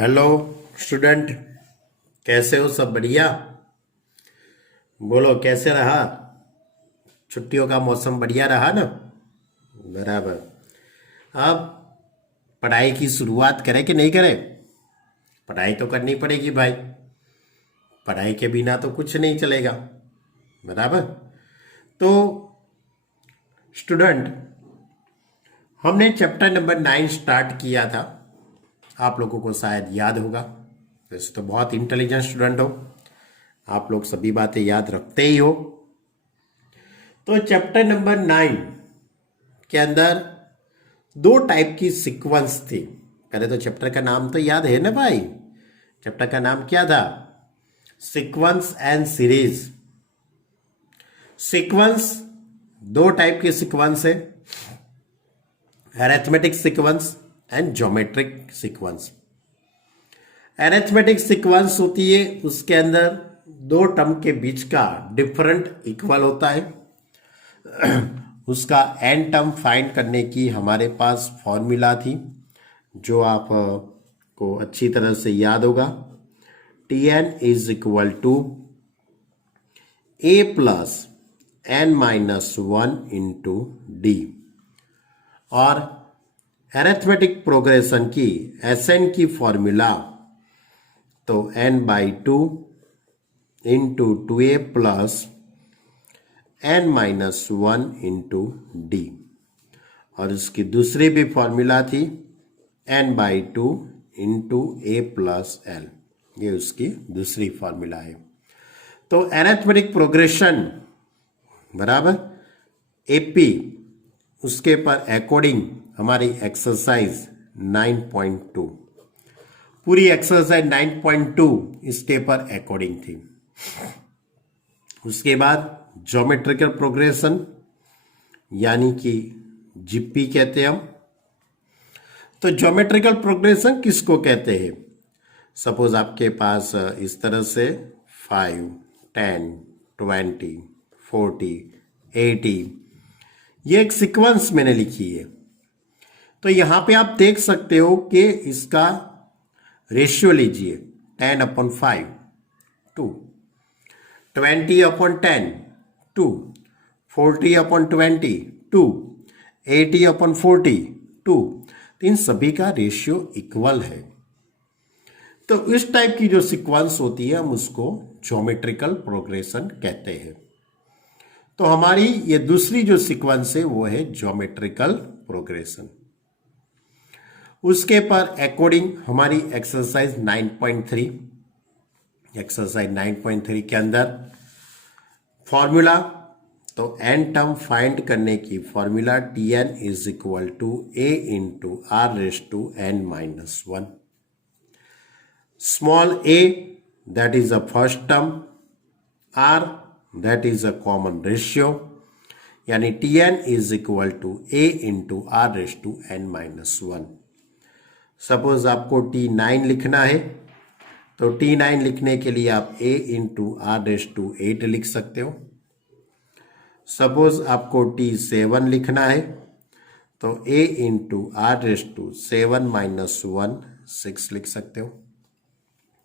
Hello student, कैसे हो? सब बढ़िया? बोलो कैसे रहा? छुट्टियों का मौसम बढ़िया रहा ना? बराबर। अब पढ़ाई की शुरुआत करें कि नहीं करें? पढ़ाई तो करनी पड़ेगी भाई। पढ़ाई के बिना तो कुछ नहीं चलेगा। बराबर। तो स्टूडेंट, हमने चैप्टर नंबर 9 स्टार्ट किया था। आप लोगों को शायद याद होगा। वैसे तो बहुत इंटेलिजेंट स्टूडेंट हो, आप लोग सभी बातें याद रखते ही हो। तो चैप्टर नंबर 9 के अंदर दो टाइप की सीक्वेंस थी। पहले तो चैप्टर का नाम तो याद है ना भाई? चैप्टर का नाम क्या था? Sequence and series. सीक्वेंस दो टाइप के सीक्वेंस है, arithmetic sequence and geometric sequence. Arithmetic sequence होती है, उसके अंदर दो टर्म के बीच का डिफरेंट इक्वल होता है। उसका एन टर्म फाइंड करने की हमारे पास फॉर्मूला थी, जो आप को अच्छी तरह से याद होगा। T N is equal to a plus n minus one into d. और अरिथमेटिक प्रोग्रेशन की एस एन की फॉर्मूला तो n by two into two a plus n minus one into d. और इसकी दूसरी भी फॉर्मूला थी n by two into a plus l. ये उसकी दूसरी फॉर्मूला है। तो अरिथमेटिक प्रोग्रेशन बराबर एपी, उसके पर अकॉर्डिंग हमारी एक्सरसाइज 9.2, पूरी एक्सरसाइज 9.2 इसके पर अकॉर्डिंग थी। उसके बाद ज्योमेट्रिकल प्रोग्रेशन यानी कि जीपी कहते हैं हम। तो ज्योमेट्रिकल प्रोग्रेशन किसको कहते हैं? सपोज आपके पास इस तरह से 5, 10, 20, 40, 80 ये एक सीक्वेंस मैंने लिखी है। तो यहां पे आप देख सकते हो कि इसका रेशियो लीजिए 10/5 2, 20/10 2, 40/20 2, 80/40 2। तो इन सभी का रेशियो इक्वल है। तो इस टाइप की जो सीक्वेंस होती है हम उसको ज्योमेट्रिकल प्रोग्रेशन कहते हैं। तो हमारी ये दूसरी जो सीक्वेंस है वो है ज्योमेट्रिकल प्रोग्रेशन। उसके पर अकॉर्डिंग हमारी एक्सरसाइज 9.3, एक्सरसाइज 9.3 के अंदर फॉर्मूला तो एन टर्म फाइंड करने की formula T N is equal to A into are raise to N minus one. Small A that is a first term, R that is a common ratio, यानी T N is equal to A into are raise to N minus one. Suppose आपको T9 लिखना है तो T9 लिखने के लिए आप a into are raise to 8 लिख सकते हो। सपोज आपको T7 लिखना है तो a into are raise to 7 minus 1 6 लिख सकते हो।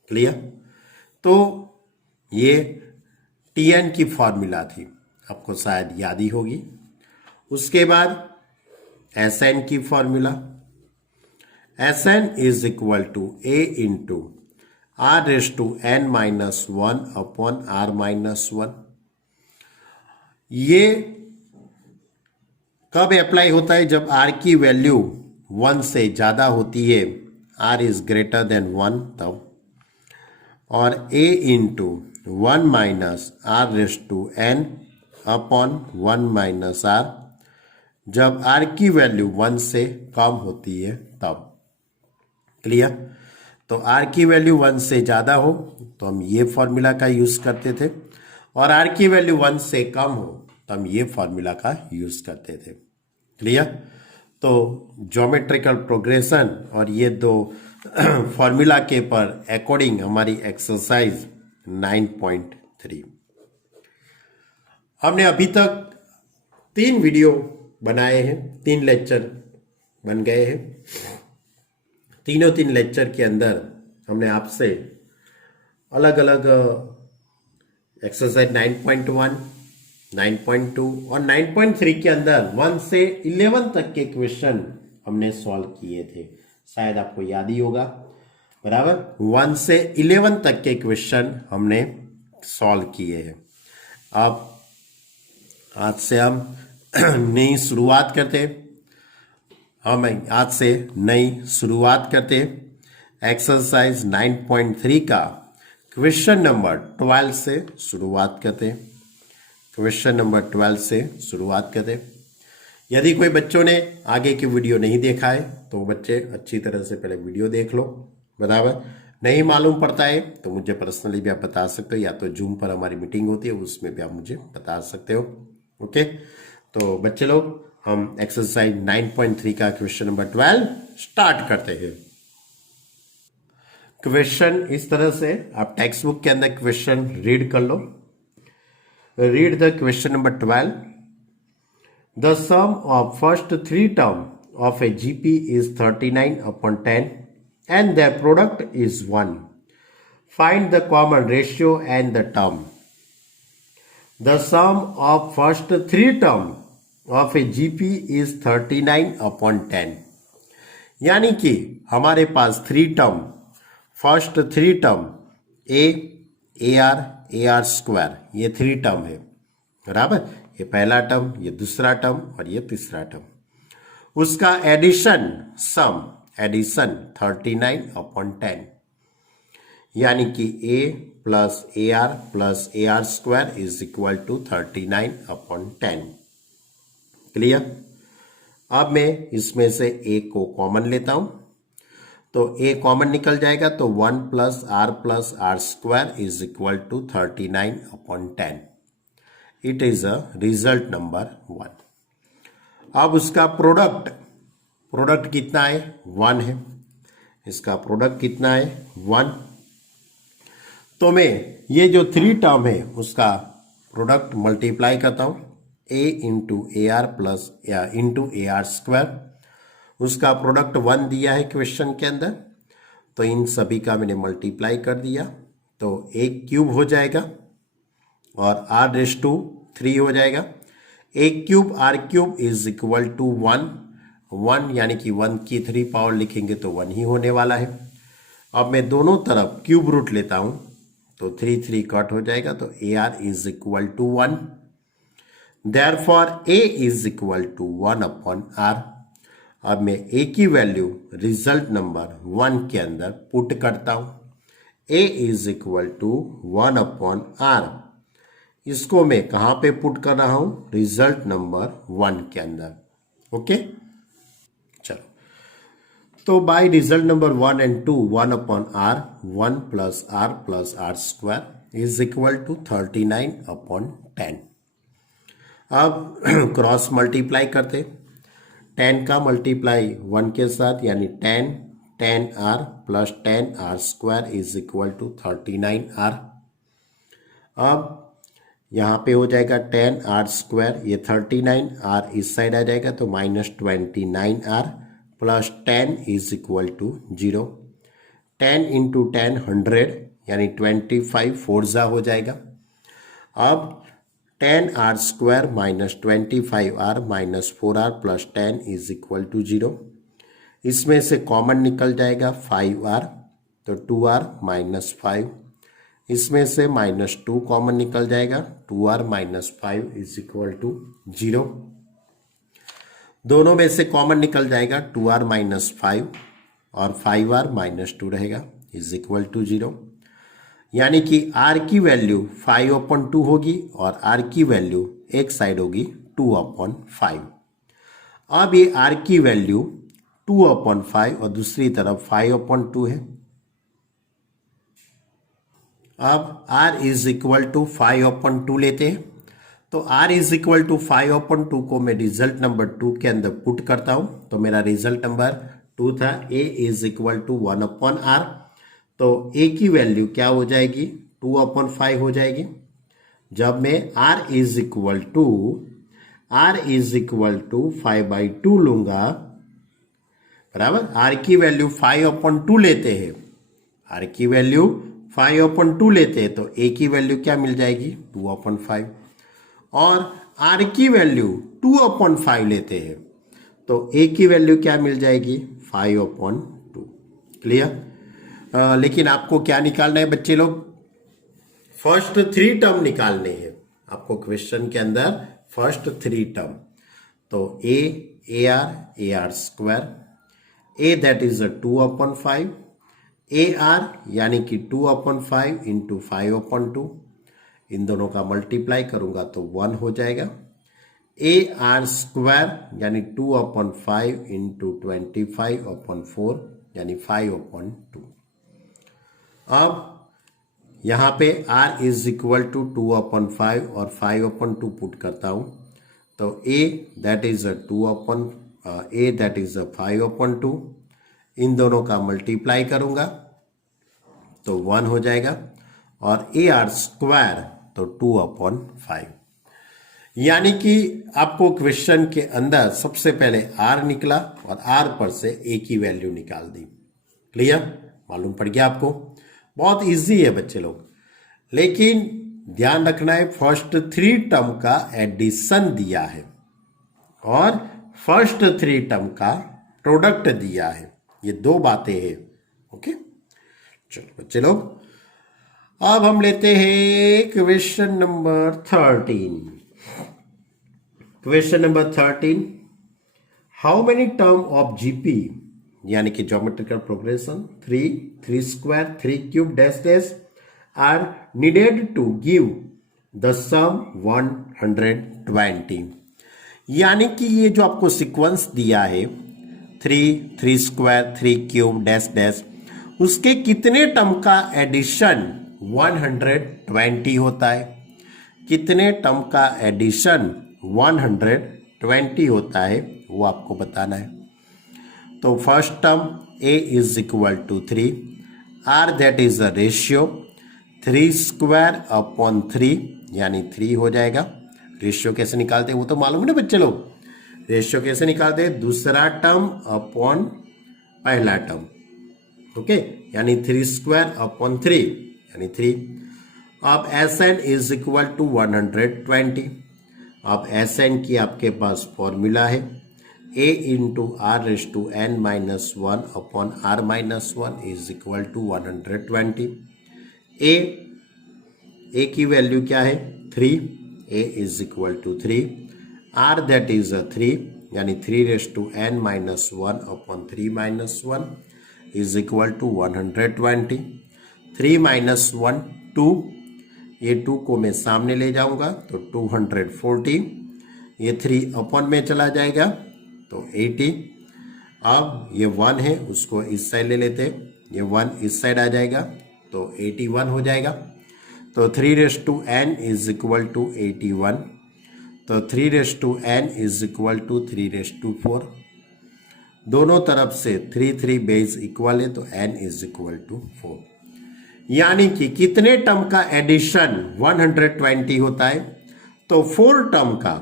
क्लियर? तो ये Tn की फॉर्मूला थी, आपको शायद याद ही होगी। उसके बाद Sn की formula Sn is equal to a into are raise to N minus one upon r minus one. ये कब अप्लाई होता है? जब r की वैल्यू 1 से ज़्यादा होती है, r इज ग्रेटर देन 1 तब। और a into 1 minus are raise to N upon 1 minus r, जब r की वैल्यू 1 से कम होती है तब। क्लियर? तो r की वैल्यू 1 से ज़्यादा हो तो हम ये फॉर्मूला का यूज़ करते थे, और r की वैल्यू 1 से कम हो तो हम ये फॉर्मूला का यूज़ करते थे। क्लियर? तो ज्योमेट्रिकल प्रोग्रेशन और ये दो फॉर्मूला के पर अकॉर्डिंग हमारी एक्सरसाइज 9.3। हमने अभी तक 3 वीडियो बनाए हैं, 3 लेक्चर बन गए हैं। तीनों 3 लेक्चर के अंदर हमने आपसे अलग अलग एक्सरसाइज 9.1, 9.2 और 9.3 के अंदर 1 से 11 तक के क्वेश्चन हमने सॉल्व किए थे, शायद आपको याद ही होगा, बराबर। 1 से 11 तक के क्वेश्चन हमने सॉल्व किए हैं। अब आज से हम नई शुरुआत करते, हम आज से नई शुरुआत करते एक्सरसाइज 9.3 का क्वेश्चन नंबर 12 से शुरुआत करते हैं। क्वेश्चन नंबर 12 से शुरुआत करते। यदि कोई बच्चों ने आगे की वीडियो नहीं देखा है तो बच्चे अच्छी तरह से पहले वीडियो देख लो, बराबर। नहीं मालूम पड़ता है तो मुझे पर्सनली भी आप बता सकते हो, या तो जूम पर हमारी मीटिंग होती है उसमें भी आप मुझे बता सकते हो। ओके, तो बच्चे लोग हम एक्सरसाइज 9.3 का क्वेश्चन नंबर 12 स्टार्ट करते हैं। क्वेश्चन इस तरह से, आप टेक्स्ट बुक के अंदर क्वेश्चन रीड कर लो। Read the question number 12। The sum of first three terms of a GP is 39 upon 10 and their product is 1. Find the common ratio and the term. The sum of first three terms of a GP is 39 upon 10. यानी कि हमारे पास three term, first three term A are square, ये three term है, बराबर। ये पहला term, ये दूसरा टर्म और ये तीसरा टर्म, उसका एडिशन, सम एडिशन 39 अपॉन 10, यानी कि a plus a are square is equal to 39 upon 10। Clear. अब मैं इसमें से a को कॉमन लेता हूं, तो a कॉमन निकल जाएगा, तो 1 plus r square is equal to 39 upon 10। It is a result number 1। अब उसका प्रोडक्ट कितना है, 1 है। इसका प्रोडक्ट कितना है, 1। तो मैं ये जो थ्री टर्म है उसका प्रोडक्ट मल्टीप्लाई करता हूं, a into A R plus into A R square. उसका प्रोडक्ट 1 दिया है क्वेश्चन के अंदर, तो इन सभी का मैंने मल्टीप्लाई कर दिया, तो a क्यूब हो जाएगा और r रेस टू 3 हो जाएगा। a cube r cube is equal to 1, यानी कि 1 की 3 पावर लिखेंगे तो 1 ही होने वाला है। अब मैं दोनों तरफ क्यूब रूट लेता हूं, तो 3 कट हो जाएगा, तो ar is equal to 1। Therefore a is equal to 1 upon r। अब मैं a की वैल्यू रिजल्ट नंबर 1 के अंदर पुट करता हूं, a is equal to 1 upon r। इसको मैं कहां पे पुट कर रहा हूं, रिजल्ट नंबर 1 के अंदर। ओके, चलो, तो by result number 1 and 2, 1 upon r, 1 plus r square is equal to 39 upon 10। अब क्रॉस मल्टीप्लाई करते, 10 का मल्टीप्लाई 1 के साथ, यानी 10 r plus 10 r square is equal to 39 r. अब यहाँ पे हो जाएगा 10 आर स्क्वायर, ये 39 आर इस साइड आ जाएगा, तो minus 29 r plus 10 is equal to 0। 10 into 10 100, यानी 25 फोर्जा हो जाएगा। अब 10 r square minus 25 r minus 4 r plus 10 is equal to 0। इसमें से कॉमन निकल जाएगा 5 आर, तो 2 आर माइनस 5। इसमें से माइनस 2 कॉमन निकल जाएगा, 2 r minus 5 is equal to 0। दोनों में से कॉमन निकल जाएगा 2 आर माइनस 5 और 5 आर माइनस 2 रहेगा, इज इक्वल टू 0। यानी कि r की वैल्यू 5 अपॉन 2 होगी और r की वैल्यू एक साइड होगी 2 अपॉन 5। अब ये r की वैल्यू 2 अपॉन 5 और दूसरी तरफ 5 अपॉन 2 है। अब r is equal to 5 upon 2 लेते हैं, तो r is equal to 5 upon 2 को मैं रिजल्ट नंबर 2 के अंदर पुट करता हूं, तो मेरा रिजल्ट नंबर 2 था a is equal to 1 upon r। तो a की वैल्यू क्या हो जाएगी, 2 अपॉन 5 हो जाएगी। जब मैं r इज इक्वल टू 5/2 लूंगा, बराबर, r की वैल्यू 5 अपॉन 2 लेते हैं, आर की वैल्यू 5/2 लेते हैं तो ए की वैल्यू क्या मिल जाएगी 2/5 और आर की वैल्यू 2/5 लेते हैं तो ए की वैल्यू क्या मिल जाएगी 5/2। क्लियर। लेकिन आपको क्या निकालना है बच्चे लोग, फर्स्ट 3 टर्म निकालने हैं आपको क्वेश्चन के अंदर, फर्स्ट 3 टर्म। तो A are square, A that is 2/5, A R यानी कि 2/5 इंटू 5/2, इन दोनों का मल्टीप्लाई करूंगा तो 1 हो जाएगा। ए आर स्क्वायर यानी 2/5 इंटू 25/4 यानी 5/2। अब यहां पे r इज इक्वल टू 2/5 और 5/2 पुट करता हूं तो a दैट इज 5/2, इन दोनों का मल्टीप्लाई करूंगा तो 1 हो जाएगा और ए आर स्क्वायर तो 2/5। यानी कि आपको क्वेश्चन के अंदर सबसे पहले r निकला और r पर से a की वैल्यू निकाल दी। क्लियर, मालूम पड़ गया आपको, बहुत इजी है बच्चे लोग। लेकिन ध्यान रखना है फर्स्ट 3 टर्म का एडिशन दिया है और फर्स्ट 3 टर्म का प्रोडक्ट दिया है, ये 2 बातें हैं। ओके, चलो बच्चे लोग, अब हम लेते हैं question number 13। Question number 13, how many term of GP यानी कि geometrical progression 3 square 3 cube dash dash are needed to give the sum 120। यानी कि ये जो आपको सीक्वेंस दिया है 3 स्क्वायर 3 क्यूब डैश डैश, उसके कितने टर्म का एडिशन 120 होता है, कितने टर्म का एडिशन 120 होता है वो आपको बताना है। तो first term a is equal to 3, r that is a ratio 3 square upon 3 यानी 3 हो जाएगा। रेशियो कैसे निकालते हैं वो तो मालूम है ना बच्चे लोग, रेशियो कैसे निकालते हैं, दूसरा टर्म अपॉन पहला टर्म। ओके, यानी 3 स्क्वायर अपॉन 3 यानी 3। अब Sn इज इक्वल टू 120। अब Sn की आपके पास फॉर्मूला है a into are raise to n minus 1 upon r minus 1 is equal to 120। a की वैल्यू क्या है 3, a is equal to 3, r that is 3 यानी 3 raise to n minus 1 upon 3 minus 1 is equal to 120। 3 minus 1 2, ये 2 को मैं सामने ले जाऊंगा तो 240, ये 3 अपॉन में चला जाएगा तो 80। अब ये 1 है उसको इस साइड ले लेते, ये 1 इस साइड आ जाएगा तो 81 हो जाएगा। तो 3 raise to n is equal to 81, तो 3 raise to n is equal to 3 raise to 4, दोनों तरफ से 3 बेस इक्वल है तो n इज इक्वल टू 4। यानी कि कितने टर्म का एडिशन 120 होता है, तो 4 टर्म का,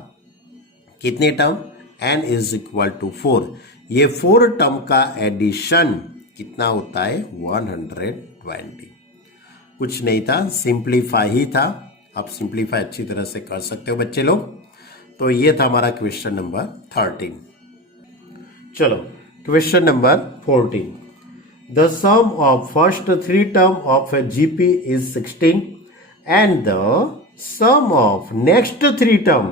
कितने term, n is equal to 4, ये 4 टर्म का एडिशन कितना होता है 120। कुछ नहीं था, सिंप्लीफाई ही था। आप सिंप्लीफाई अच्छी तरह से कर सकते हो बच्चे लोग। तो ये था हमारा क्वेश्चन नंबर 13। चलो question number 14, the sum of first 3 term of a GP is 16 and the sum of next 3 term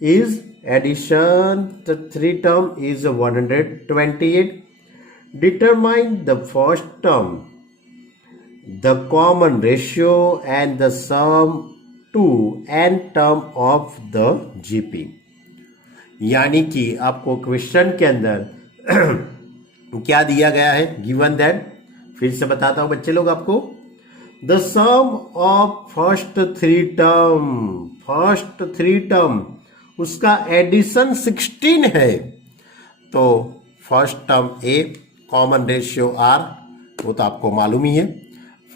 is addition, the 3 term is 128. Determine the first term, the common ratio and the sum to n term of the GP। यानी कि आपको question के अंदर क्या दिया गया है, given that, फिर से बताता हूं बच्चे लोग आपको, the sum of first 3 term उसका एडिशन 16 है। तो first term a, common ratio r, वो तो आपको मालूम ही है,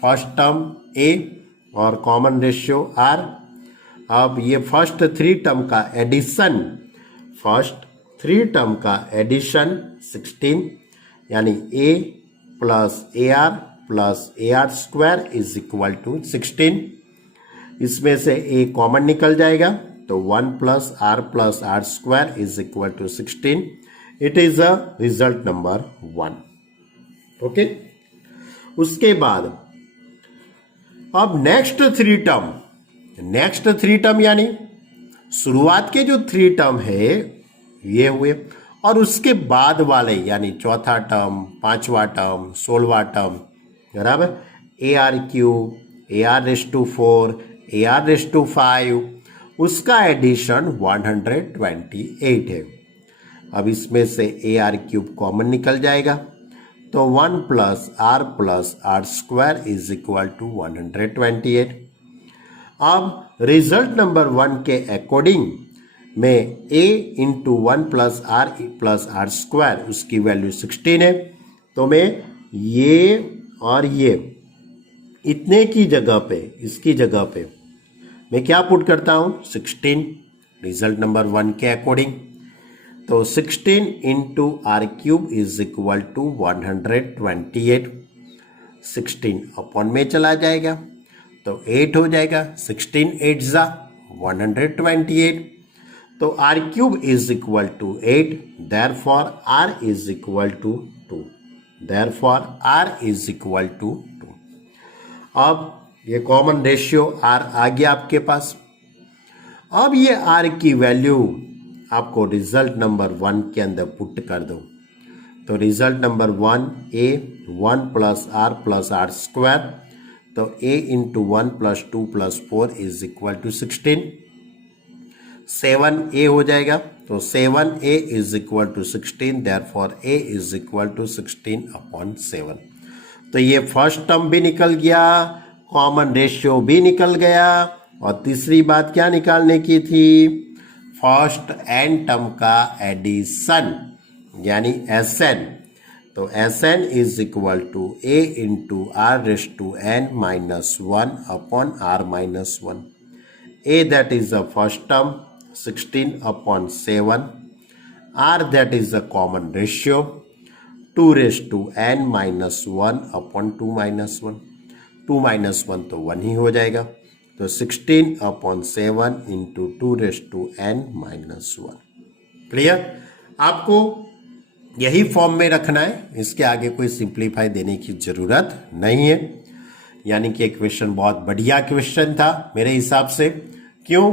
फर्स्ट टर्म a और कॉमन रेशियो r। अब ये फर्स्ट 3 टर्म का एडिशन, फर्स्ट 3 टर्म का एडिशन 16 यानी a plus AR plus a are square is equal to 16। इसमें से ए कॉमन निकल जाएगा तो 1 plus r square is equal to 16। It is a result number 1। Okay, उसके बाद अब नेक्स्ट थ्री टर्म यानी शुरुआत के जो 3 टर्म है ये हुए, और उसके बाद वाले यानी चौथा टर्म, 5वां टर्म, 16वां टर्म, बराबर, a are cube, a are raise to 4, A R raise to 5, उसका एडिशन 128 है। अब इसमें से ए आर क्यूब कॉमन निकल जाएगा तो 1 plus r square is equal to 128। अब रिजल्ट नंबर 1 के अकॉर्डिंग में a into 1 plus r square उसकी वैल्यू 16 है, तो मैं ये और ये इतने की जगह पे, इसकी जगह पे मैं क्या पुट करता हूं 16 रिजल्ट नंबर 1 के अकॉर्डिंग। तो 16 into r cube is equal to 128। 16 upon में चला जाएगा तो 8 हो जाएगा, 16 8 जा 128। तो r cube is equal to 8, therefore are is equal to 2, therefore are is equal to 2। अब ये कॉमन रेशियो आर आ गया आपके पास। अब ये आर की वैल्यू आपको रिजल्ट नंबर 1 के अंदर पुट कर दो, तो result number 1 a 1 plus r square, तो a into 1 plus 2 plus 4 is equal to 16। 7a हो जाएगा तो 7a is equal to 16, therefore a is equal to 16 upon 7। तो ये फर्स्ट टर्म भी निकल गया, कॉमन रेशियो भी निकल गया, और तीसरी बात क्या निकालने की थी, फर्स्ट एन टर्म का एडिशन यानी Sn। तो Sn is equal to a into are raise to n minus 1 upon r minus 1। a that is the first term 16 upon 7, r that is the common ratio 2 raise to n minus 1 upon 2 minus 1। 2 minus 1 तो 1 ही हो जाएगा, तो 16 upon 7 into 2 raise to n minus 1। Clear? आपको यही form में रखना है, इसके आगे कोई सिंप्लीफाई देने की जरूरत नहीं है। यानी कि क्वेश्चन बहुत बढ़िया क्वेश्चन था मेरे हिसाब से। क्यों?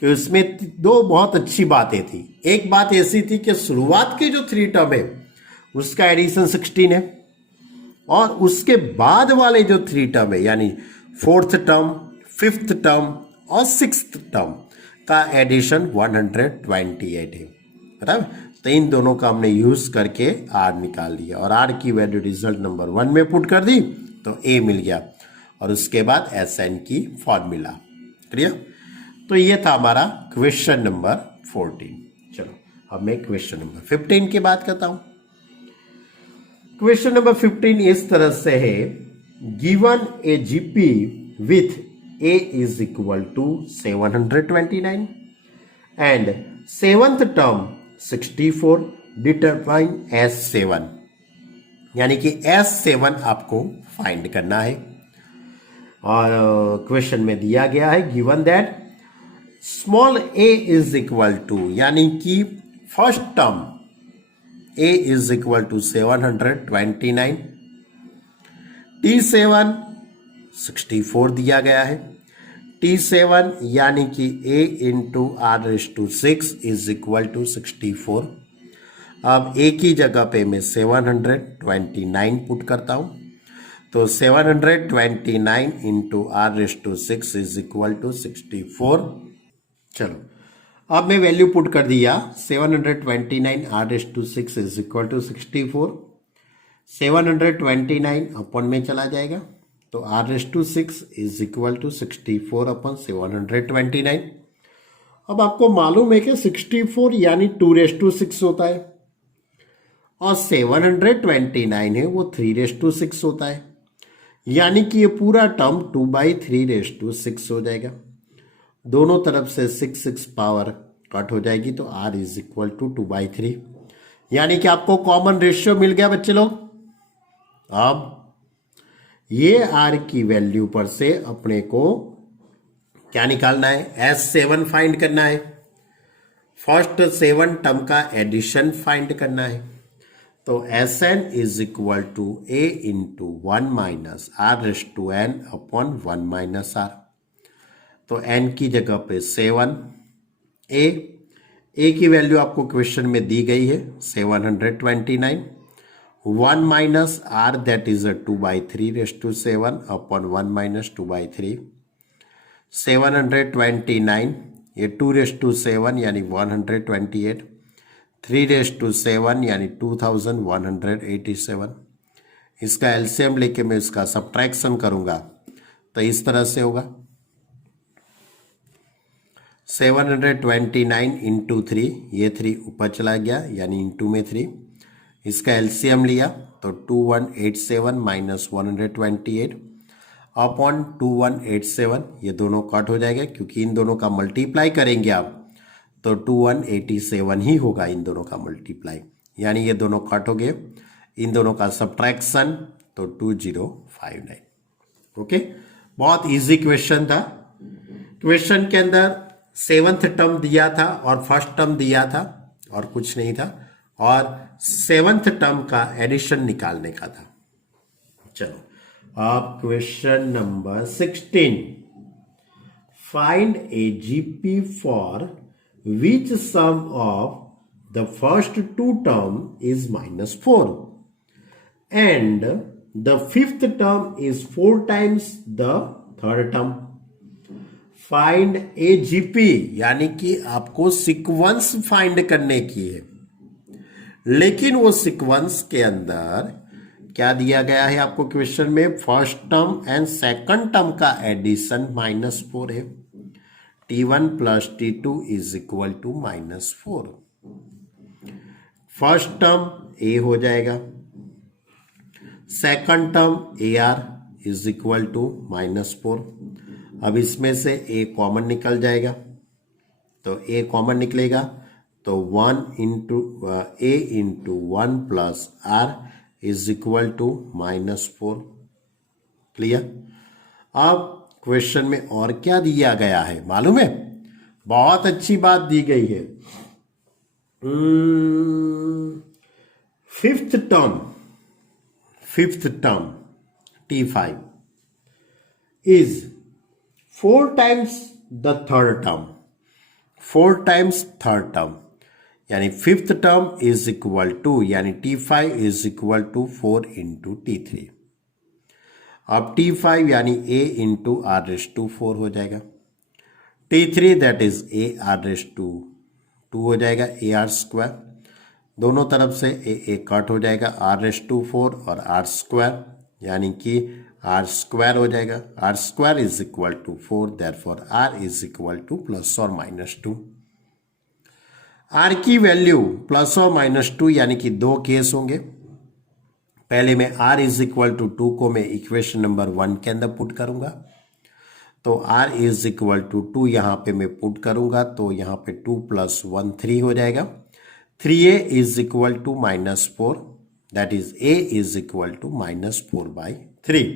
कि उसमें 2 बहुत अच्छी बातें थी। एक बात ऐसी थी कि शुरुआत के जो 3 टर्म है उसका एडिशन 16 है, और उसके बाद वाले जो 3 टर्म है यानी 4th टर्म, 5th टर्म और 6th टर्म का एडिशन 128 है, बराबर। तो इन दोनों का हमने यूज करके आर निकाल लिया, और आर की वैल्यू रिजल्ट नंबर 1 में पुट कर दी तो ए मिल गया, और उसके बाद Sn की फॉर्मूला। क्लियर? तो ये था हमारा क्वेश्चन नंबर 14। चलो अब मैं क्वेश्चन नंबर 15 की बात करता हूं। क्वेश्चन नंबर 15 इस तरह से है, given A GP with a is equal to 729 and 7th term 64, determine S7, यानी कि S7 आपको फाइंड करना है। और क्वेश्चन में दिया गया है given that small a is equal to, यानी कि first term a is equal to 729, T7 64 दिया गया है, T7 यानी कि a into are raise to 6 is equal to 64। अब a की जगह पे मैं 729 पुट करता हूं, तो 729 into are raise to 6 is equal to 64। चलो अब मैं वैल्यू पुट कर दिया, 729 R raise to 6 is equal to 64। 729 upon में चला जाएगा, तो R raise to 6 is equal to 64 upon 729। अब आपको मालूम है कि 64 यानी 2 रेस टू 6 होता है, और 729 है वो 3 रेस टू 6 होता है, यानी कि ये पूरा टर्म 2/3 रेस टू 6 हो जाएगा। दोनों तरफ से 6 पावर कट हो जाएगी, तो r इज इक्वल टू 2/3, यानी कि आपको कॉमन रेशियो मिल गया बच्चे लोग। अब ये आर की वैल्यू पर से अपने को क्या निकालना है, S7 फाइंड करना है, फर्स्ट 7 टर्म का एडिशन फाइंड करना है। तो Sn is equal to a into 1 minus are raise to N upon 1 minus R. तो n की जगह पे 7, a की वैल्यू आपको क्वेश्चन में दी गई है 729, 1 minus R that is 2/3 raise to 7 upon 1 minus 2/3, 729, ये 2 रेस टू 7 यानी 128, 3 रेस टू 7 यानी 2187। इसका एलसीएम लेके मैं इसका सब्ट्रैक्शन करूंगा तो इस तरह से होगा 729 इंटू 3, ये 3 ऊपर चला गया यानी इंटू में 3, इसका एलसीएम लिया तो 2187 माइनस 128 अपॉन 2187, ये दोनों कट हो जाएगा क्योंकि इन दोनों का मल्टीप्लाई करेंगे आप तो 2187 ही होगा इन दोनों का मल्टीप्लाई, यानी ये दोनों कट हो गए, इन दोनों का सब्ट्रैक्शन तो 2059। ओके, बहुत इजी क्वेश्चन था। क्वेश्चन के अंदर 7th टर्म दिया था और फर्स्ट टर्म दिया था और कुछ नहीं था, और 7th टर्म का एडिशन निकालने का था। चलो अब question number 16, find A GP for which sum of the first two term is -4 and the fifth term is 4 times the third term. Find AGP, यानी कि आपको सीक्वेंस फाइंड करने की है, लेकिन वो सीक्वेंस के अंदर क्या दिया गया है आपको क्वेश्चन में, first term and second term का एडिशन -4 है। T1 plus T2 is equal to -4। First term A हो जाएगा, second term AR is equal to -4। अब इसमें से A कॉमन निकल जाएगा, तो A कॉमन निकलेगा तो 1 into A into 1 plus R is equal to -4। Clear. अब क्वेश्चन में और क्या दिया गया है मालूम है, बहुत अच्छी बात दी गई है। Fifth term T5 is 4 times the third term, 4 times third term, यानी fifth term is equal to, यानी T5 is equal to 4 into T3। अब T5 यानी A into are raise to 4 हो जाएगा, T3 that is A R raise to 2 हो जाएगा, AR square, दोनों तरफ से A कट हो जाएगा, आर रेस टू 4 और आर स्क्वायर, यानी कि आर स्क्वायर हो जाएगा, R square is equal to 4, therefore are is equal to plus और -2। आर की वैल्यू प्लस और -2 यानी कि 2 केस होंगे। पहले मैं r इज इक्वल टू 2 को मैं इक्वेशन नंबर 1 के अंदर पुट करूंगा, तो r इज इक्वल टू 2 यहां पे मैं पुट करूंगा तो यहां पे 2 प्लस 1 3 हो जाएगा, 3a is equal to -4, that is a is equal to -4/3।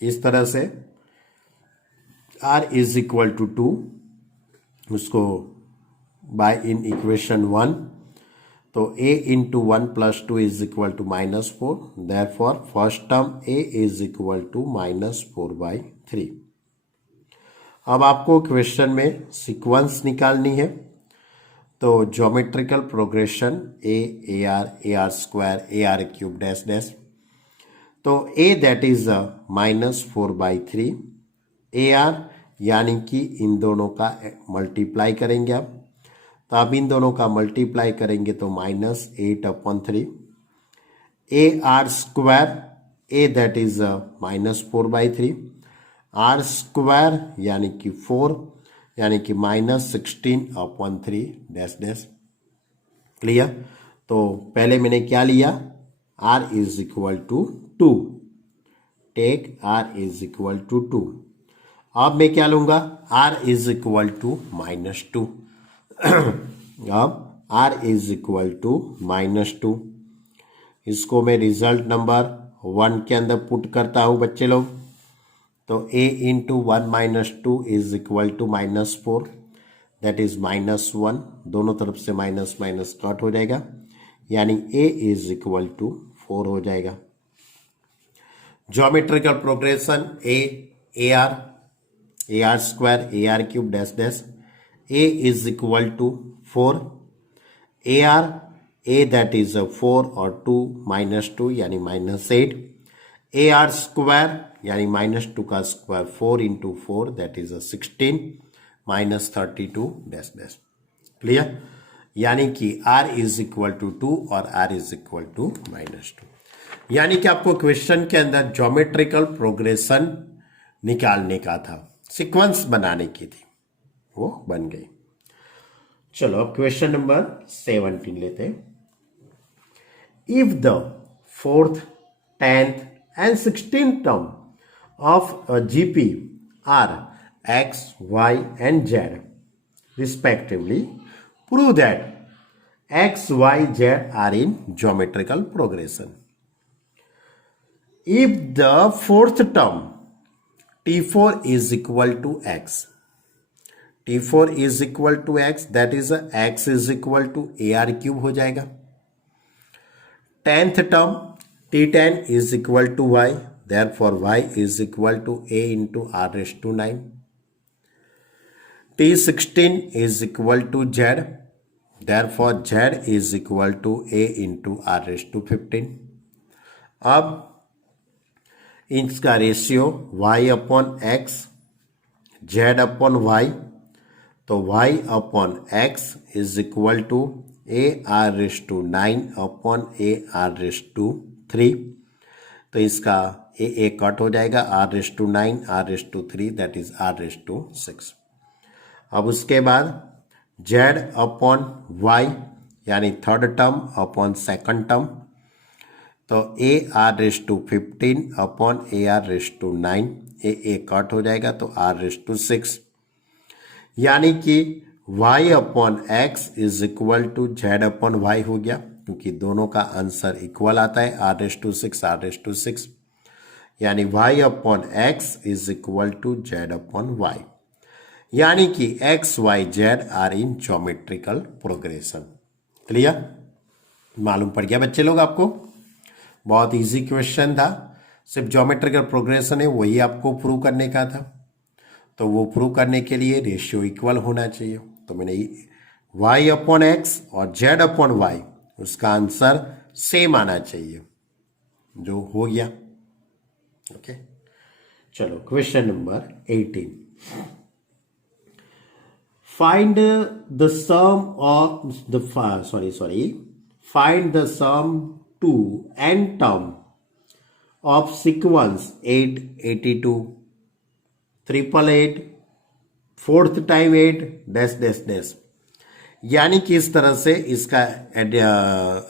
इस तरह से r इज इक्वल टू 2 उसको बाय इन इक्वेशन 1, तो a into 1 plus 2 is equal to -4, therefore first term a is equal to -4/3। अब आपको question में sequence निकालनी है, तो geometrical progression AR square AR cube dash dash, तो a दैट इज -4/3, AR यानी कि इन दोनों का मल्टीप्लाई करेंगे आप, तो आप इन दोनों का मल्टीप्लाई करेंगे तो -8/3, AR square A that is -4/3, R square यानी कि 4 यानी कि -16/3 डैश डैश। क्लियर। तो पहले मैंने क्या लिया, R is equal to 2, take R is equal to 2। अब मैं क्या लूंगा, R इज इक्वल टू -2। अब R इज इक्वल टू -2, इसको मैं रिजल्ट नंबर 1 के अंदर पुट करता हूँ बच्चे लोग, तो a into 1 minus 2 is equal to -4, that is -1, दोनों तरफ से माइनस माइनस कट हो जाएगा, यानी a इज इक्वल टू 4 हो जाएगा। Geometrical progression A are square A are cube dash dash, a is equal to 4, A R a that is 4 और 2 -2 यानी -8, ए आर स्क्वायर यानी -2 का square 4 into 4 that is 16 -32 dash dash. Clear? यानी कि r is equal to 2 और r is equal to -2। यानी कि आपको क्वेश्चन के अंदर ज्योमेट्रिकल प्रोग्रेशन निकालने का था, सीक्वेंस बनाने की थी, वो बन गई। चलो अब क्वेश्चन नंबर 17 लेते हैं। If the 4th, 10th and 16th term of a GP are x, y and z respectively, prove that x, y, z are in geometrical progression. If the 4th term T4 is equal to x, T4 is equal to x, that is x is equal to AR cube हो जाएगा। 10th term T10 is equal to y, therefore y is equal to a into r raised to 9. T16 is equal to z, therefore z is equal to a into r raised to 15. अब इसका ratio y upon x, z upon y, तो y upon x is equal to a r raised to 9 upon a r raised to 3, तो इसका a cut हो जाएगा, r raised to 9 r raised to 3 that is r raised to 6। अब उसके बाद z upon y यानी third term upon second term, तो a r raised to 15 upon a r raised to 9, a cut हो जाएगा तो r रेस्ट टू 6, यानी कि y upon x is equal to z upon y हो गया, क्योंकि दोनों का आंसर इक्वल आता है, r raised to 6 r raised to 6, यानी y upon x is equal to z upon y, यानी कि x y z are in geometrical progression. Clear? मालूम पड़ गया बच्चे लोग आपको? बहुत इजी क्वेश्चन था, सिर्फ ज्योमेट्रिकल प्रोग्रेशन है वही आपको प्रूव करने का था, तो वो प्रूव करने के लिए रेशियो इक्वल होना चाहिए, तो मैंने y अपॉन एक्स और z अपॉन y उसका आंसर सेम आना चाहिए, जो हो गया। ओके, चलो question number 18, find the sum of the find the sum to n term of sequence 8, 82, 888, fourth time 8 dash dash dash, यानी कि इस तरह से इसका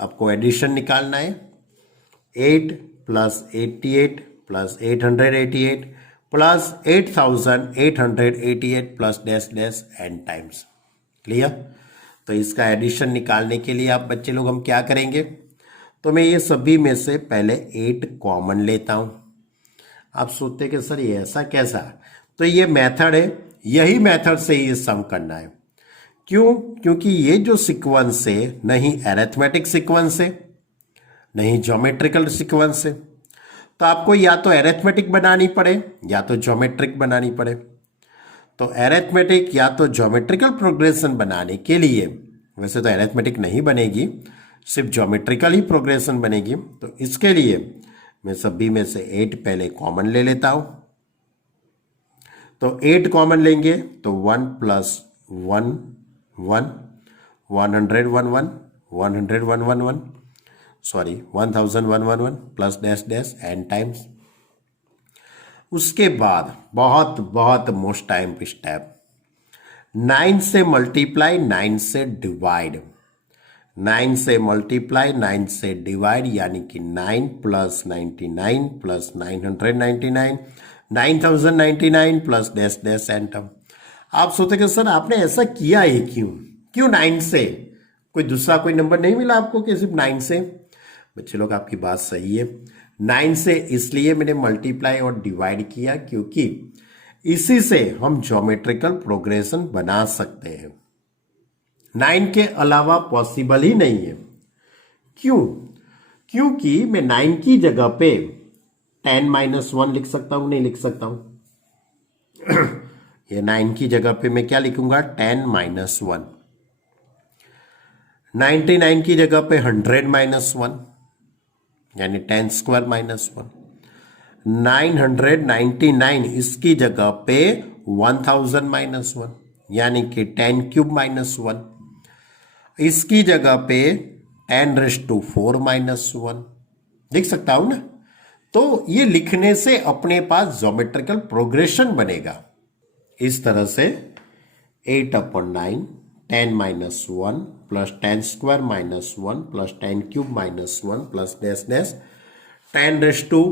आपको एडिशन निकालना है, 8 plus 88 plus 888 plus 8888 plus dash dash N times. Clear? तो इसका एडिशन निकालने के लिए आप बच्चे लोग हम क्या करेंगे, तो मैं ये सभी में से पहले 8 कॉमन लेता हूं। आप सोचते कि सर ये ऐसा कैसा, तो ये मेथड है, यही मेथड से ये सम करना है। क्यों? क्योंकि ये जो सीक्वेंस है नहीं अरिथमेटिक सीक्वेंस है नहीं ज्योमेट्रिकल सीक्वेंस है, तो आपको या तो अरिथमेटिक बनानी पड़े या तो ज्योमेट्रिक बनानी पड़े। तो अरिथमेटिक या तो ज्योमेट्रिकल प्रोग्रेशन बनाने के लिए, वैसे तो अरिथमेटिक नहीं बनेगी, सिर्फ ज्योमेट्रिकल ही प्रोग्रेशन बनेगी, तो इसके लिए मैं सभी में से 8 पहले कॉमन ले लेता हूं। तो 8 कॉमन लेंगे तो 1 plus 1 1 100 1 1 100 1 1 sorry 1000 plus dash dash N times. उसके बाद बहुत बहुत मोस्ट टाइम स्टेप, 9 से मल्टीप्लाई 9 से डिवाइड, 9 से मल्टीप्लाई 9 से डिवाइड, यानी कि 9 plus 99 plus 999 9099 plus dash dash N term. आप सोचते कि सर आपने ऐसा किया है क्यों 9 से, कोई दूसरा कोई नंबर नहीं मिला आपको कि सिर्फ 9 से? बच्चे लोग आपकी बात सही है, 9 से इसलिए मैंने मल्टीप्लाई और डिवाइड किया क्योंकि इसी से हम ज्योमेट्रिकल प्रोग्रेशन बना सकते हैं। 9 के अलावा पॉसिबल ही नहीं है। क्यों? क्योंकि मैं 9 की जगह पे 10-1 लिख सकता हूं, नहीं लिख सकता हूं? ये 9 की जगह पे मैं क्या लिखूंगा? 10-1। 99 की जगह पे 100-1 यानी 10² -1। 999 इसकी जगह पे 1000-1 यानी कि 10³ -1। इसकी जगह पे 10⁻⁴ लिख सकता हूं ना? तो ये लिखने से अपने पास ज्योमेट्रिकल प्रोग्रेशन बनेगा। इस तरह से 8/9 10-1 plus 10² -1 plus 10³ -1 plus dash dash 10⁻⁴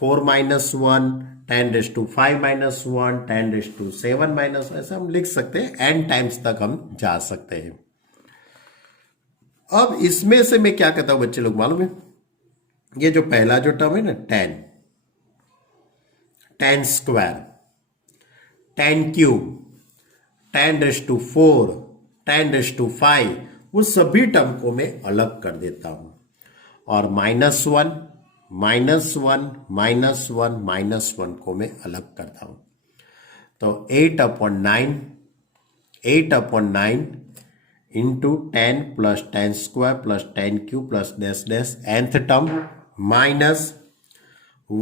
-1 10⁵ -1 10⁻⁷ -1 ऐसा हम लिख सकते हैं। n टाइम्स तक हम जा सकते हैं। अब इसमें से मैं क्या कहता हूं बच्चे लोग मालूम है? ये जो पहला जो टर्म है ना 10 10², 10³ 10⁻⁴ 10⁵ वो सभी टर्म को मैं अलग कर देता हूं और -1 -1 को मैं अलग करता हूं। तो 8/9 into 10 plus 10² plus 10³ plus dash dash nth term -1 +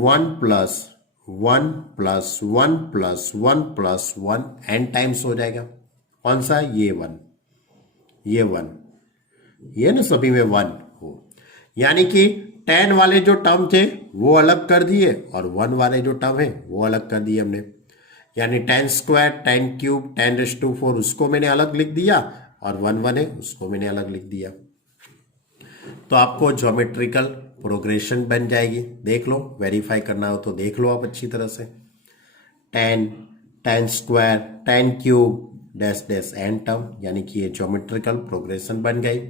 1 + 1 + 1 + 1 n times हो जाएगा। कौन सा? ये 1 ये ना सभी में 1 हो, यानी कि 10 वाले जो टर्म थे वो अलग कर दिए और 1 वाले जो टर्म है वो अलग कर दिए हमने। यानी 10² 10³ 10⁻⁴ उसको मैंने अलग लिख दिया और 1 है उसको मैंने अलग लिख दिया। तो आपको ज्योमेट्रिकल प्रोग्रेशन बन जाएगी। देख लो, वेरीफाई करना हो तो देख लो आप अच्छी तरह से। 10 10² 10³ डैश डैश n टर्म यानी कि ये ज्योमेट्रिकल प्रोग्रेशन बन गई।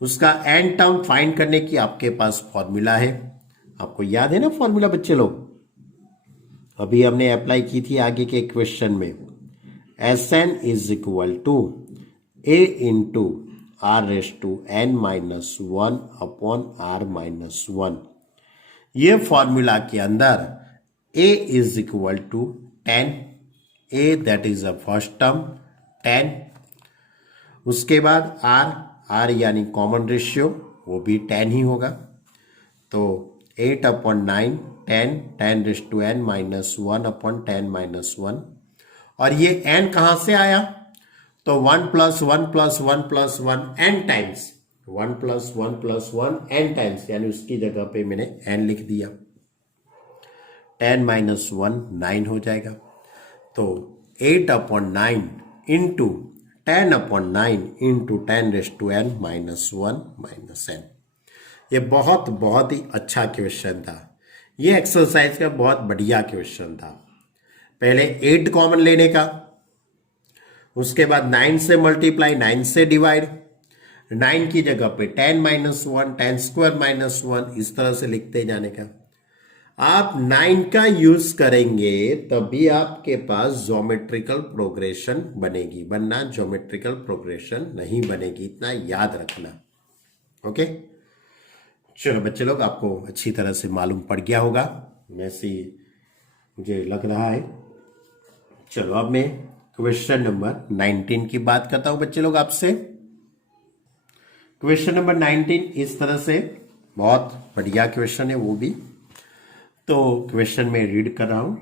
उसका n टर्म फाइंड करने की आपके पास फॉर्मूला है। आपको याद है ना फॉर्मूला बच्चे लोग? अभी हमने अप्लाई की थी आगे के क्वेश्चन में। Sn = a × r⁻n−1/r−1। ये फॉर्मूला के अंदर a = 10, a that is a first term 10। उसके बाद r यानी कॉमन रेशियो वो भी 10 ही होगा। तो 8/9 10 10⁻⁻⁻1/10⁻1 और ये n कहां से आया? तो 1 + 1 + 1 + 1 n टाइम्स 1 + 1 + 1 n टाइम्स यानी उसकी जगह पे मैंने n लिख दिया। 10 - 1 9 हो जाएगा। तो 8/9 इंटू 10/9 इंटू 10⁻n−1 - n। ये बहुत ही अच्छा क्वेश्चन था। ये एक्सरसाइज का बहुत बढ़िया क्वेश्चन था। पहले 8 कॉमन लेने का, उसके बाद 9 से मल्टीप्लाई 9 से डिवाइड, 9 की जगह पे 10 - 1 10² -1 इस तरह से लिखते जाने का। आप 9 का यूज करेंगे तभी आपके पास ज्योमेट्रिकल प्रोग्रेशन बनेगी, वरना ज्योमेट्रिकल प्रोग्रेशन नहीं बनेगी, इतना याद रखना। ओके, चलो बच्चे लोग, आपको अच्छी तरह से मालूम पड़ गया होगा, वैसे मुझे लग रहा है। चलो अब मैं क्वेश्चन नंबर 19 की बात करता हूं बच्चे लोग आपसे। क्वेश्चन नंबर 19 इस तरह से, बहुत बढ़िया क्वेश्चन है वो भी। तो क्वेश्चन में रीड कर रहा हूं।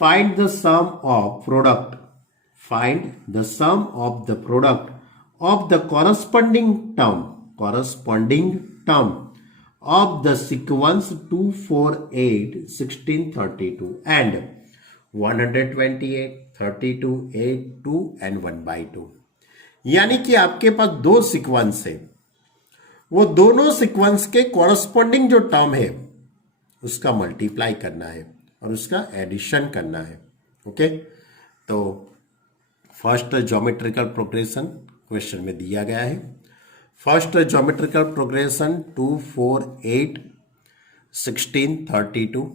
Find the sum of product of the corresponding term of the sequence 2 4 8 16 32 and 128 32 8 2 and 1/2। यानी कि आपके पास दो सीक्वेंस है, वो दोनों सीक्वेंस के कॉरस्पॉन्डिंग जो टर्म है उसका मल्टीप्लाई करना है और उसका एडिशन करना है। ओके, तो फर्स्ट ज्योमेट्रिकल प्रोग्रेशन क्वेश्चन में दिया गया है। First geometrical progression 2 4 8 16, 32,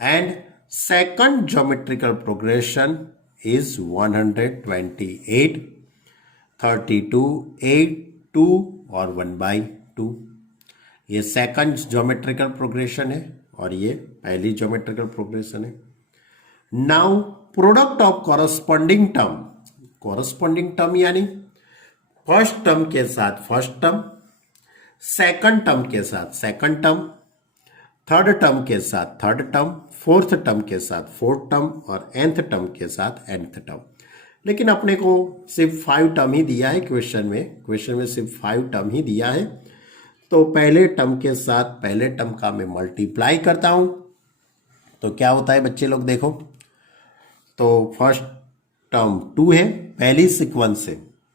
and second geometrical progression is 128, 32, 8, 2 और 1/2। ये सेकंड ज्योमेट्रिकल प्रोग्रेशन है और ये पहली ज्योमेट्रिकल प्रोग्रेशन है। Now product of corresponding term यानी फर्स्ट टर्म के साथ फर्स्ट टर्म, सेकंड टर्म के साथ सेकंड टर्म, थर्ड टर्म के साथ थर्ड टर्म, फोर्थ टर्म के साथ फोर्थ टर्म और nth टर्म के साथ nth टर्म। लेकिन अपने को सिर्फ 5 टर्म ही दिया है क्वेश्चन में सिर्फ 5 टर्म ही दिया है। तो पहले टर्म के साथ पहले टर्म का मैं मल्टीप्लाई करता हूं तो क्या होता है बच्चे लोग देखो। तो फर्स्ट टर्म 2 है, पहली सीक्वेंस है,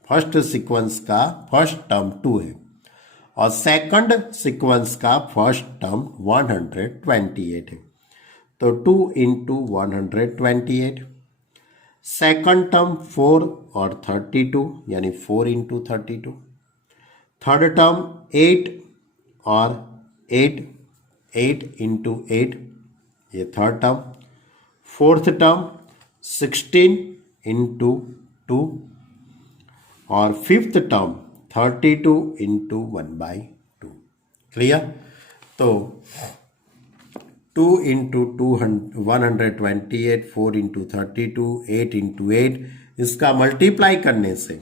फर्स्ट सीक्वेंस का फर्स्ट टर्म 2 है और सेकंड सीक्वेंस का फर्स्ट टर्म 128 है। तो 2 इंटू 128, सेकंड टर्म 4 और 32 यानी 4 इंटू 32, थर्ड टर्म 8 और 8, 8 इंटू 8 ये third term, fourth term 16 into 2 और फिफ्थ टर्म 32 इंटू 1/2। क्लियर? तो 2 इंटू 128, 4 इंटू 32, 8 इंटू 8, इसका मल्टीप्लाई करने से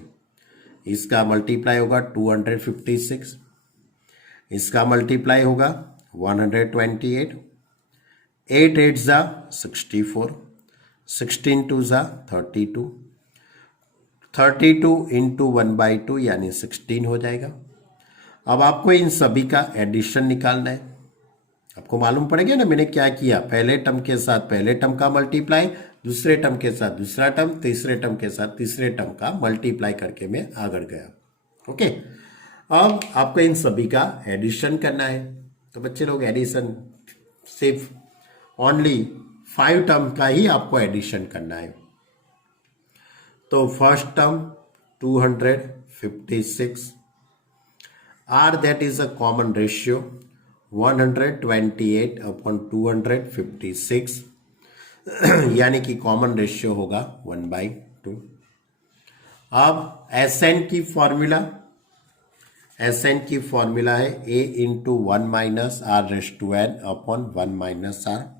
इसका मल्टीप्लाई होगा 256, इसका मल्टीप्लाई होगा 128, 8 8 जा 64, 16 2 जा 32, 32 इंटू 1/2 यानी 16 हो जाएगा। अब आपको इन सभी का एडिशन निकालना है। आपको मालूम पड़ेगा ना मैंने क्या किया, पहले टर्म के साथ पहले टर्म का मल्टीप्लाई, दूसरे टर्म के साथ दूसरा टर्म, तीसरे टर्म के साथ तीसरे टर्म का मल्टीप्लाई करके मैं आगे गया। ओके, अब आपको इन सभी का एडिशन करना है। तो बच्चे लोग एडिशन सिर्फ ओनली 5 टर्म का ही आपको एडिशन करना है। तो first term 256, R that is a common ratio 128 upon 256 यानी कि कॉमन रेशियो होगा 1/2। अब Sn की फॉर्मूला है a into 1 minus are raise to N upon 1 minus R.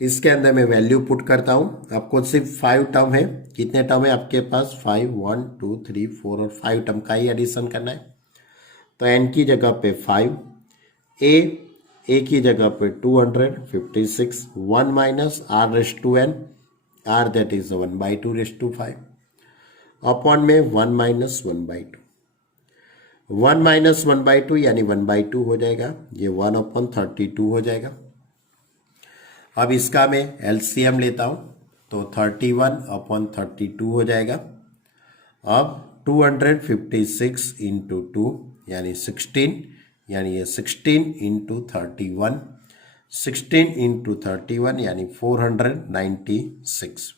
इसके अंदर मैं वैल्यू पुट करता हूं। आपको सिर्फ 5 टर्म है, कितने टर्म है आपके पास 5, 1 2 3 4 और 5 टर्म का ही एडिशन करना है। तो n की जगह पे 5, a की जगह पे 256, 1 minus are raise to N, R that is 1/2 raise to 5 upon में 1 माइनस 1/2, 1 माइनस 1/2 यानी 1/2 हो जाएगा, ये 1 अपॉन 32 हो जाएगा। अब इसका मैं एलसीएम लेता हूं तो 31 अपॉन 32 हो जाएगा। अब 256 इंटू 2 यानी 16, यानी ये 16 इंटू 31, 16 इंटू 31 यानी 496,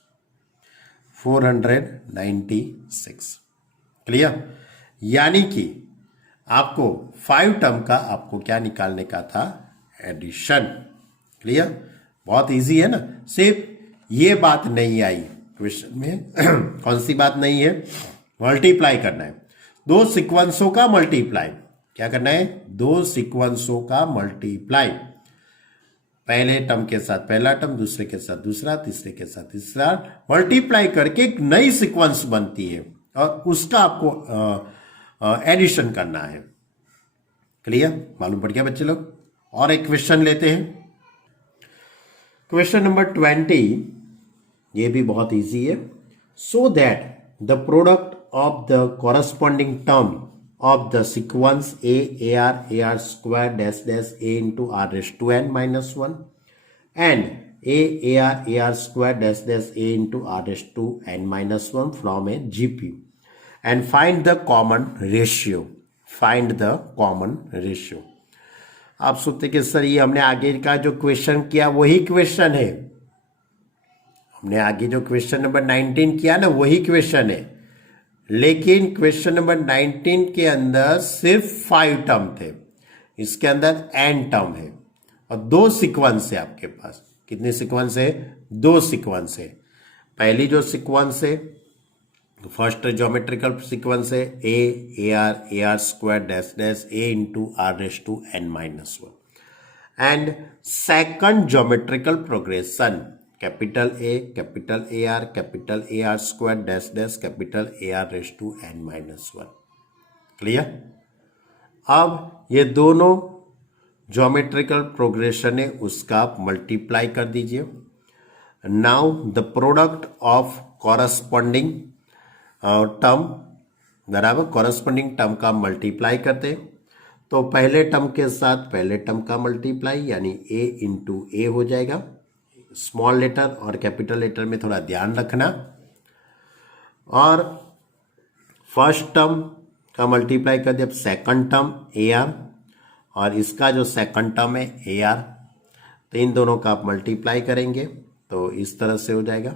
496। क्लियर? यानी कि आपको 5 टर्म का आपको क्या निकालने का था, एडिशन। क्लियर? बहुत इजी है ना। सिर्फ ये बात नहीं आई क्वेश्चन में कौन सी बात नहीं है, मल्टीप्लाई करना है, 2 सीक्वेंसों का मल्टीप्लाई। क्या करना है, 2 सीक्वेंसों का मल्टीप्लाई, पहले टर्म के साथ पहला टर्म, दूसरे के साथ दूसरा, तीसरे के साथ तीसरा, मल्टीप्लाई करके एक नई सीक्वेंस बनती है और उसका आपको एडिशन करना है। क्लियर? मालूम पड़ गया बच्चे लोग? और एक क्वेश्चन लेते हैं, क्वेश्चन नंबर 20। ये भी बहुत इजी है। So that the product of the corresponding term of the sequence a ar square dash dash a into r raised to n minus 1 and a ar square dash dash a into r raised to n minus 1 from a GP and find the common ratio. Find the common ratio. आप सोचते कि sir ये हमने आगे का जो question किया वही क्वेश्चन है, हमने आगे जो क्वेश्चन नंबर 19 किया ना वही क्वेश्चन है, लेकिन क्वेश्चन नंबर 19 के अंदर सिर्फ 5 टर्म थे, इसके अंदर n टर्म है। और 2 सीक्वेंस है आपके पास। कितने सीक्वेंस है? 2 सीक्वेंस है। पहली जो सीक्वेंस है, फर्स्ट ज्योमेट्रिकल सीक्वेंस है A are square dash dash A into are raise to N minus 1, and second geometrical progression capital A are square dash dash capital A are raise to N minus 1। Clear? अब ये दोनों geometrical progression है, उसका आप multiply कर दीजिए। Now the product of corresponding term बराबर corresponding term का मल्टीप्लाई करते हैं, तो पहले टर्म के साथ पहले टर्म का मल्टीप्लाई यानी ए इंटू ए हो जाएगा। स्मॉल लेटर और कैपिटल लेटर में थोड़ा ध्यान रखना। और फर्स्ट टर्म का मल्टीप्लाई कर दिया, अब सेकंड टर्म ए आर और इसका जो सेकंड टर्म है ए आर, तो इन दोनों का आप मल्टीप्लाई करेंगे तो इस तरह से हो जाएगा।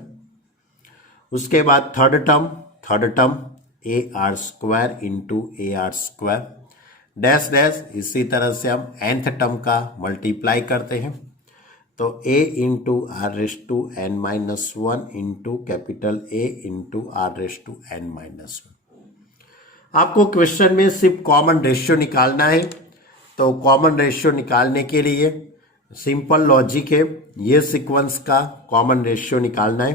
उसके बाद third term A are square into A R square dash dash, इसी तरह से हम nth टर्म का मल्टीप्लाई करते हैं, तो a into are raise to N minus 1 into capital A into are raise to N minus 1। आपको क्वेश्चन में सिर्फ कॉमन रेशियो निकालना है, तो कॉमन रेशियो निकालने के लिए सिंपल लॉजिक है, ये सीक्वेंस का कॉमन रेशियो निकालना है।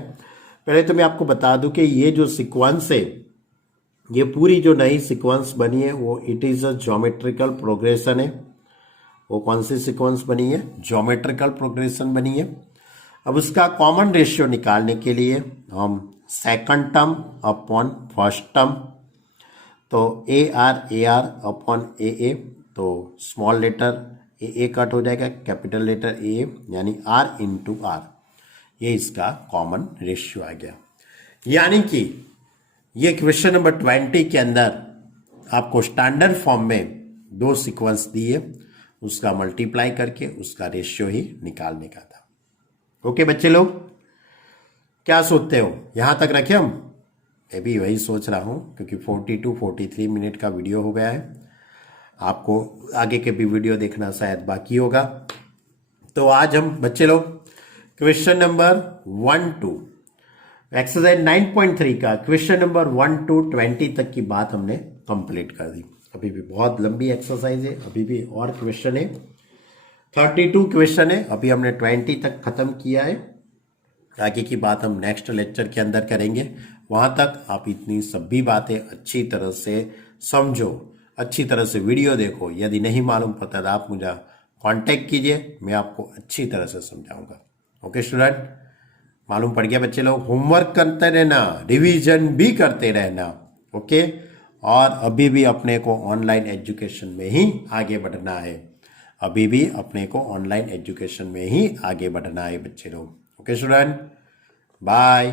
पहले तो मैं आपको बता दूं कि ये जो सीक्वेंस है, ये पूरी जो नई सीक्वेंस बनी है वो it is a geometrical progression है। वो कौन सी सीक्वेंस बनी है? ज्योमेट्रिकल प्रोग्रेशन बनी है। अब उसका कॉमन रेशियो निकालने के लिए हम second term upon first term, तो ए आर अपॉन ए, तो स्मॉल लेटर ए कट हो जाएगा, कैपिटल लेटर ए यानी आर इंटू आर, ये इसका कॉमन रेशियो आ गया। यानी कि ये क्वेश्चन नंबर 20 के अंदर आपको स्टैंडर्ड फॉर्म में 2 सीक्वेंस दिए, उसका मल्टीप्लाई करके उसका रेशियो ही निकालने का था। ओके बच्चे लोग, क्या सोचते हो? यहां तक रखे हम? मैं भी वही सोच रहा हूं, क्योंकि 42-43 मिनट का वीडियो हो गया है। आपको आगे के भी वीडियो देखना शायद बाकी होगा। तो आज हम बच्चे लोग क्वेश्चन नंबर 1 to एक्सरसाइज 9.3 का क्वेश्चन नंबर 1 to 20 तक की बात हमने कंप्लीट कर दी। अभी भी बहुत लंबी एक्सरसाइज है, अभी भी और क्वेश्चन है, 32 क्वेश्चन है, अभी हमने 20 तक खत्म किया है। आगे की बात हम नेक्स्ट लेक्चर के अंदर करेंगे। वहां तक आप इतनी सभी बातें अच्छी तरह से समझो, अच्छी तरह से वीडियो देखो। यदि नहीं मालूम पता तो आप मुझे कांटेक्ट कीजिए, मैं आपको अच्छी तरह से समझाऊंगा। ओके स्टूडेंट, मालूम पड़ गया बच्चे लोग? होमवर्क करते रहना, रिवीजन भी करते रहना। ओके, और अभी भी अपने को ऑनलाइन एजुकेशन में ही आगे बढ़ना है, अभी भी अपने को ऑनलाइन एजुकेशन में ही आगे बढ़ना है बच्चे लोग। Okay student, bye.